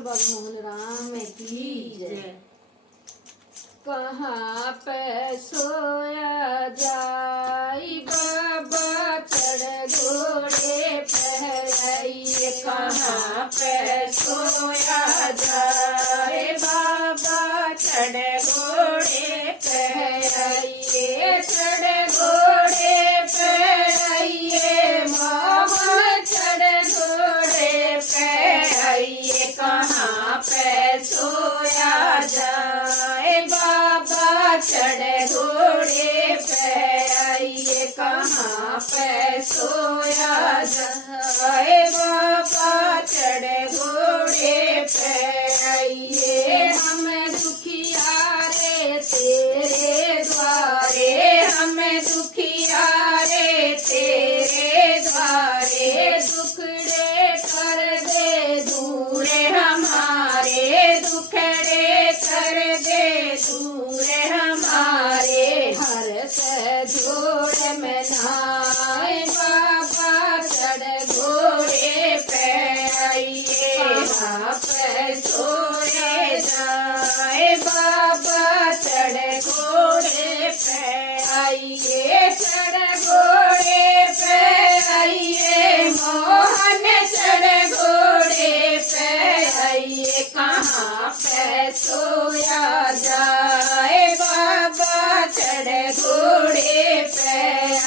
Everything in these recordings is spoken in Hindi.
बोल बाबा मोहन राम की जय। कहाँ पे सोया जाई बाबा चढ़ घोड़े पहराइए। कहाँ पे सोया जाए बाबा चढ़ घोड़े पहराइए। चढ़ घोड़े पहराइए मोहन चढ़ घोड़े पहराइए। कहाँ पे सोया जाए बाबा चढ़ घोड़े पे आइए। कहाँ पे सोया जाए बाबा चढ़ घोड़े पे आइए। हम दुखियारे तेरे द्वारे, हम दुखियारे तेरे द्वारे, दुखड़े कर दे दूरे हमारे, दुखड़े कर दे दूरे हमारे। हर से जोड़ में नाय बाबा चढ़ घोड़े पे आइए। कहाँ पे सोए जाए बाबा चढ़ घोड़े पे आइए। चढ़ घोड़े पे आइए मोहन चढ़ घोड़े पे आइए। कहाँ पे सोया जाए बाबा चढ़ घोड़े पे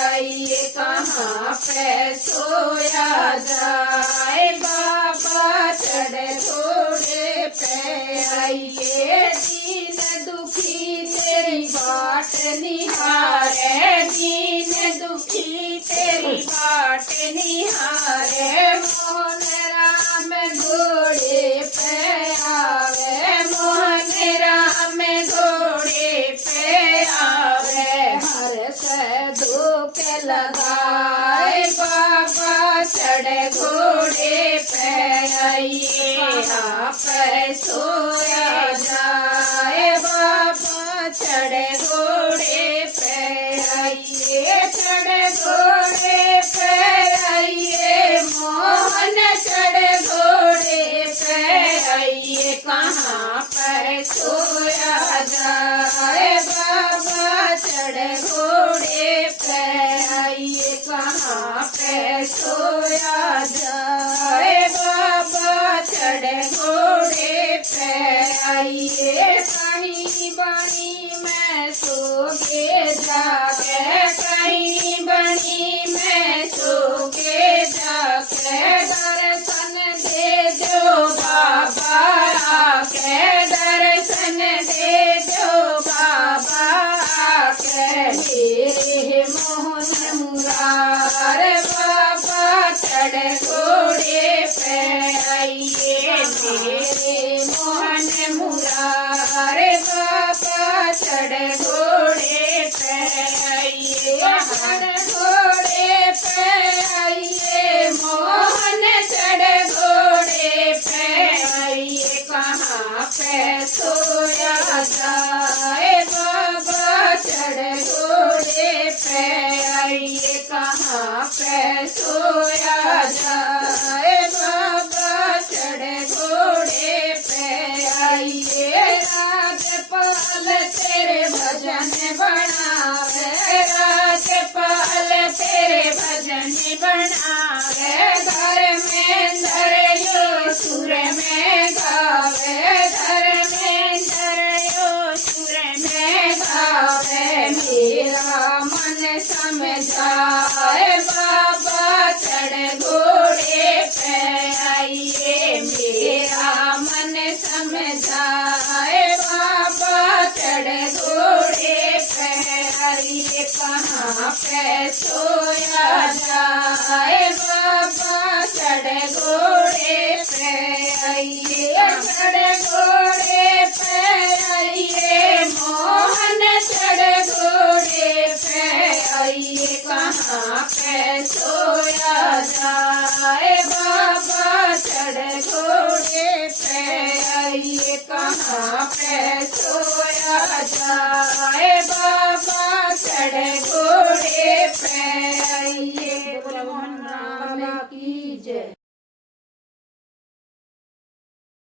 आइए। कहाँ पे सोया जाए बाबा चढ़ घोड़े पे आइए। दीन दुखी तेरी बाट निहारे, दीन दुखी तेरी बाट निहारे। मोहन राम घोड़े पे आवे, मोहन राम घोड़े पे आवे। हर से धूप लगाए बाबा चढ़ घोड़े पे आइए। कहाँ पे सोया जाए बाबा चढ़ घोड़े पे आइए। चढ़ घोड़े पे आइए मोहन चढ़ घोड़े पे आइए। कहाँ पर सोया जाए बाबा चढ़ घोड़े पे आइए। कहाँ पे सोया जाए बाबा चढ़ घोड़े पे आइए। कहीं बनी मैं सोगे जाके, कहीं बनी मैं सोके जाके, दर्शन दे जो बाबा आके, दर्शन दे जो बाबा आके। मेरे मोहन मुरार बाबा चढ़ घोड़े पे आइए। मेरे मोहन मुरार बाबा चढ़ घोड़े पे आइए। चढ़ घोड़े पे आइए मोहन चढ़ घोड़े पे आइए। कहाँ पे सोया जाए बाबा चढ़ घोड़े पे आइए। कहाँ पे सोया जाए बाबा चढ़ घोड़े पे आइए। राजपाल तेरे भजन बनावे, राजपाल तेरे भजन बनावे। धर्मेंद्र यो सुर में गावे, धर्मेंद्र यो सुर में गावे। मेरा मन समझाए बाबा चढ़ घोड़े पे आइए। मेरा मन समझाए बाबा चढ़ घोड़े पे आइए। कहाँ पे सोया जाए बाबा चढ़ घोड़े पे आइए। चढ़ घोड़े पे आइए मोहन चढ़ घोड़े पे आइए। कहाँ पे सोया जाए बाबा चढ़ घोड़े पे आइए। कहाँ पे सोया जाए बाबा चढ़ घोड़े पे